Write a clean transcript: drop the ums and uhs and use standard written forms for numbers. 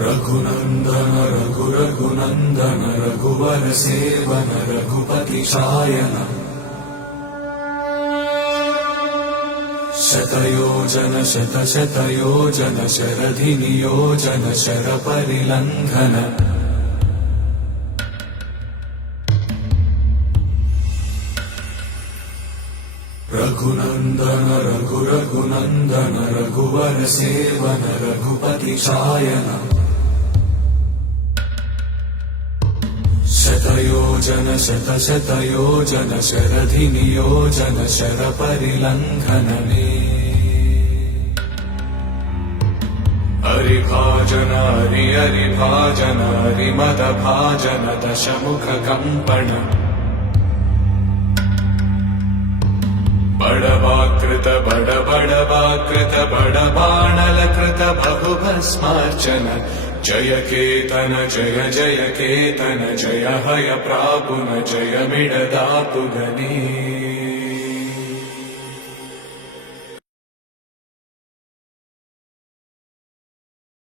रघुनन्दन रघुनन्दन रघुवर seven Raghupati Shayan शतयोजन शतशतयोजन शरधि नियोजन sir परिलंघन Raghunandan Raghunandan रघुवर seven Raghupati Shayan शतयोजन शतशतयोजन शरधि नियोजन sir परिलंघन हरिभाजन हरिभाजन हरिमद भाजन दशमुख कंपन बड़वाकृत बड़बाणलकृत बहुभस्मार्चन जय केतन जय जय केतन जय हय प्रापुन जय मिडदापुगनी।